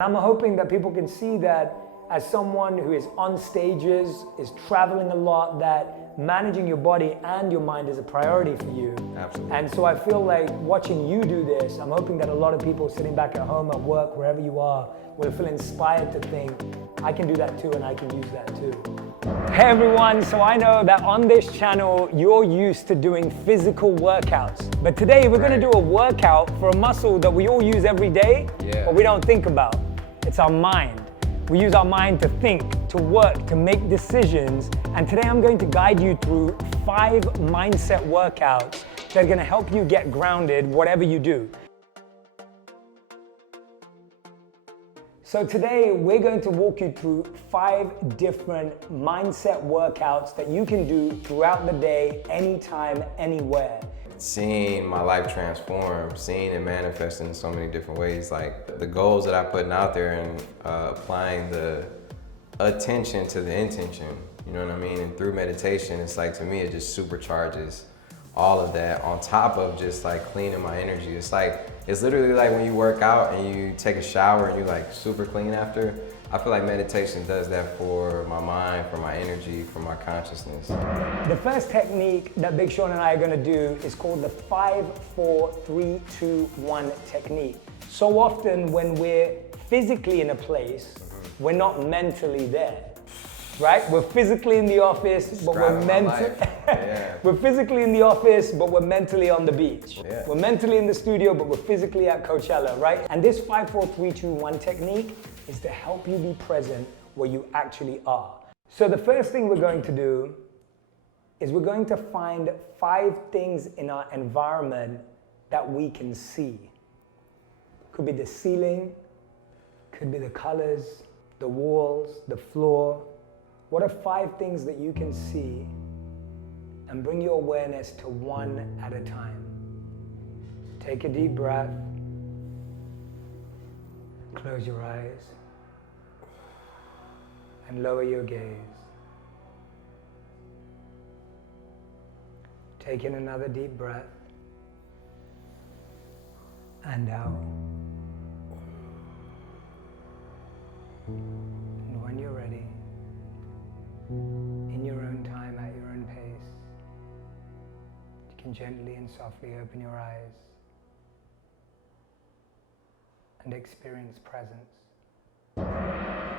I'm hoping that people can see that as someone who is on stages, is traveling a lot, that managing your body and your mind is a priority for you. Absolutely. And so I feel like watching you do this, I'm hoping that a lot of people sitting back at home, at work, wherever you are, will feel inspired to think, I can do that too and I can use that too. Hey everyone, so I know that on this channel, you're used to doing physical workouts. But today we're gonna do a workout for a muscle that we all use every day, but we don't think about. It's our mind. We use our mind to think, to work, to make decisions. And today I'm going to guide you through 5 mindset workouts that are gonna help you get grounded, whatever you do. So today we're going to walk you through 5 different mindset workouts that you can do throughout the day, anytime, anywhere. Seeing my life transform, seeing it manifest in so many different ways, like the goals that I'm putting out there and applying the attention to the intention, you know what I mean? And through meditation, it's like, to me, it just supercharges all of that on top of just like cleaning my energy. It's literally like when you work out and you take a shower and you like super clean after. I feel like meditation does that for my mind, for my energy, for my consciousness. The first technique that Big Sean and I are gonna do is called the 5, 4, 3, 2, 1 technique. So often when we're physically in a place, we're not mentally there, right? We're physically in the office, but we're mentally... We're physically in the office, but we're mentally on the beach. We're mentally in the studio, but we're physically at Coachella, right? And this 5, 4, 3, 2, 1 technique is to help you be present where you actually are. So the first thing we're going to do is we're going to find 5 things in our environment that we can see. Could be the ceiling, could be the colors, the walls, the floor. What are 5 things that you can see? And bring your awareness to 1 at a time. Take a deep breath. Close your eyes. And lower your gaze. Take in another deep breath. And out. And when you're ready, in your own time, at your own pace, you can gently and softly open your eyes and experience presence.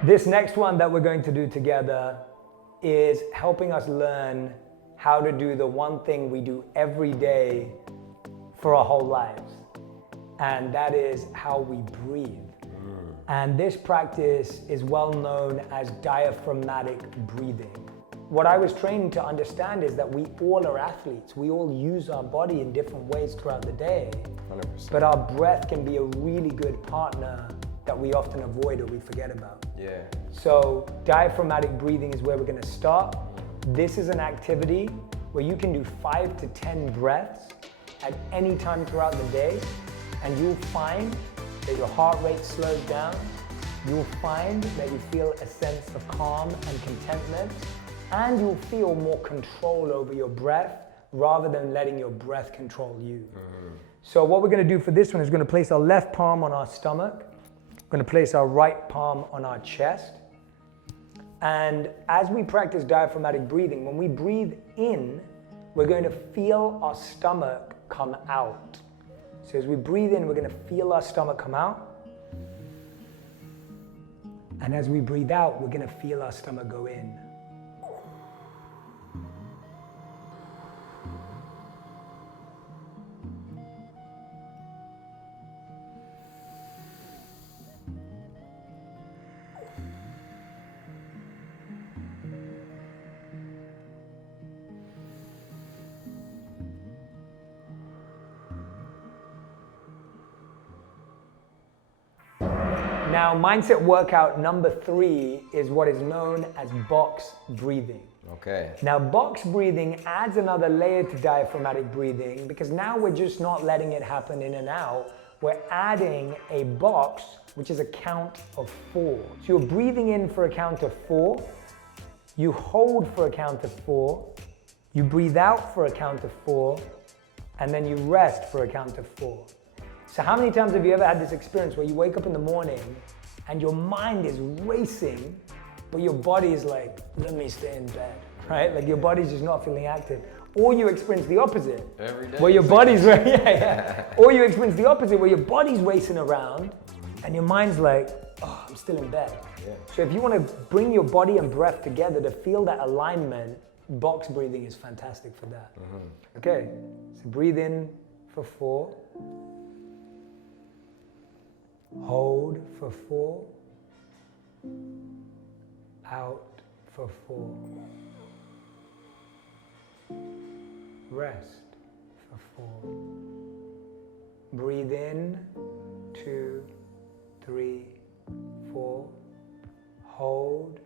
This next one that we're going to do together is helping us learn how to do the one thing we do every day for our whole lives, and that is how we breathe. And this practice is well known as diaphragmatic breathing. What I was trained to understand is that we all are athletes. We all use our body in different ways throughout the day. 100%. But our breath can be a really good partner that we often avoid or we forget about. Yeah. So diaphragmatic breathing is where we're gonna start. This is an activity where you can do 5 to 10 breaths at any time throughout the day, and you'll find that your heart rate slows down. You'll find that you feel a sense of calm and contentment, and you'll feel more control over your breath rather than letting your breath control you. So what we're gonna do for this one is we're gonna place our left palm on our stomach. We're gonna place our right palm on our chest. And as we practice diaphragmatic breathing, when we breathe in, we're going to feel our stomach come out. So as we breathe in, we're gonna feel our stomach come out. And as we breathe out, we're gonna feel our stomach go in. Now, mindset workout number 3 is what is known as box breathing. Okay. Now, box breathing adds another layer to diaphragmatic breathing because now we're just not letting it happen in and out. We're adding a box, which is a count of 4. So you're breathing in for a count of 4, you hold for a count of 4, you breathe out for a count of 4, and then you rest for a count of 4. So how many times have you ever had this experience where you wake up in the morning and your mind is racing, but your body is like, let me stay in bed, right? Like your body's just not feeling active. Or you experience the opposite. Every day. Where your body's, Or you experience the opposite, where your body's racing around, and your mind's like, oh, I'm still in bed. Yeah. So if you want to bring your body and breath together to feel that alignment, box breathing is fantastic for that. Okay, so breathe in for 4. Hold for 4. Out for 4. Rest for 4. Breathe in, 2, 3, 4. Hold,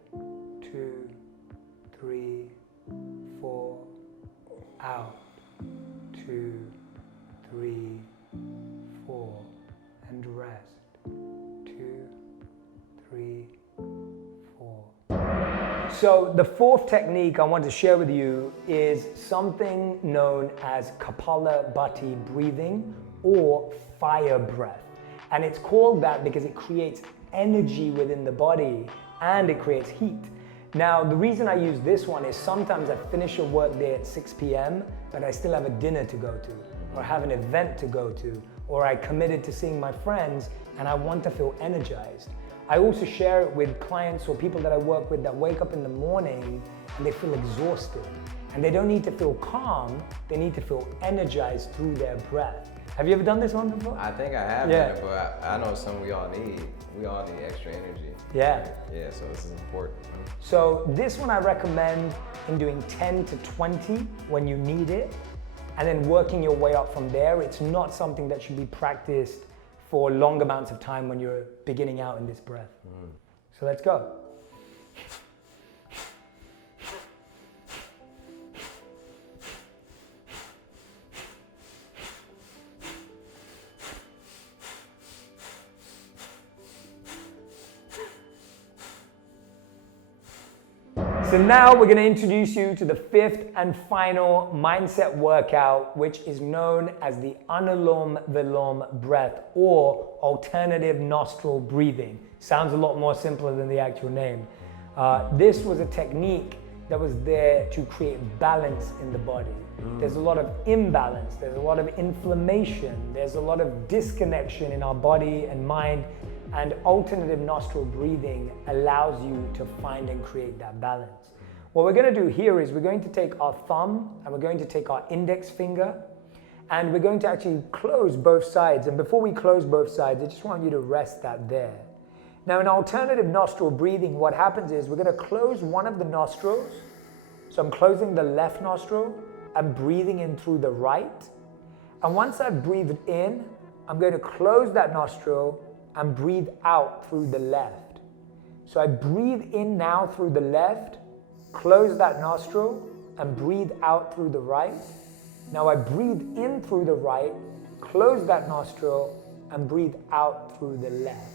2, 3, 4. Out, 2, 3, 4. And rest, 2, 3, 4. So the 4th technique I want to share with you is something known as Kabbalah Bati breathing or fire breath. And it's called that because it creates energy within the body and it creates heat. Now, the reason I use this one is sometimes I finish a work day at 6 p.m., but I still have a dinner to go to, or have an event to go to, or I committed to seeing my friends and I want to feel energized. I also share it with clients or people that I work with that wake up in the morning and they feel exhausted. And they don't need to feel calm, they need to feel energized through their breath. Have you ever done this one before? I think I have done it, but I know something we all need. We all need extra energy. Yeah. Yeah, so this is important. So this one I recommend in doing 10 to 20 when you need it, and then working your way up from there. It's not something that should be practiced for long amounts of time when you're beginning out in this breath. So let's go. So now we're going to introduce you to the 5th and final mindset workout, which is known as the Anulom Vilom breath or alternative nostril breathing. Sounds a lot more simpler than the actual name. This was a technique that was there to create balance in the body. There's a lot of imbalance, there's a lot of inflammation, there's a lot of disconnection in our body and mind, and alternative nostril breathing allows you to find and create that balance. What we're going to do here is we're going to take our thumb and we're going to take our index finger and we're going to actually close both sides. And before we close both sides, I just want you to rest that there. Now in alternative nostril breathing, what happens is we're going to close one of the nostrils. So I'm closing the left nostril, I'm breathing in through the right. And once I've breathed in, I'm going to close that nostril and breathe out through the left. So I breathe in now through the left, close that nostril, and breathe out through the right. Now I breathe in through the right, close that nostril, and breathe out through the left.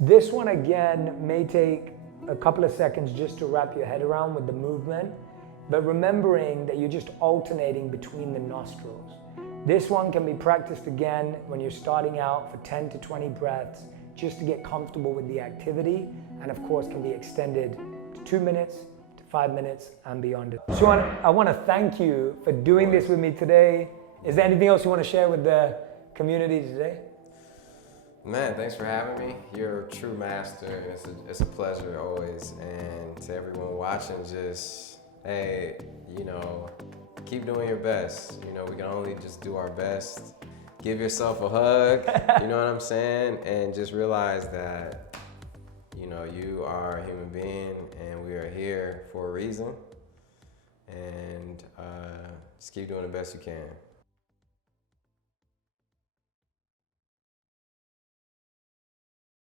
This one again may take a couple of seconds just to wrap your head around with the movement, but remembering that you're just alternating between the nostrils. This one can be practiced again when you're starting out for 10 to 20 breaths, just to get comfortable with the activity, and of course can be extended to 2 minutes, to 5 minutes, and beyond. So I want to thank you for doing this with me today. Is there anything else you want to share with the community today? Man, thanks for having me. You're a true master. It's a pleasure always. And to everyone watching, just, hey, keep doing your best. We can only just do our best. Give yourself a hug, you know what I'm saying? And just realize that, you are a human being and we are here for a reason. And just keep doing the best you can.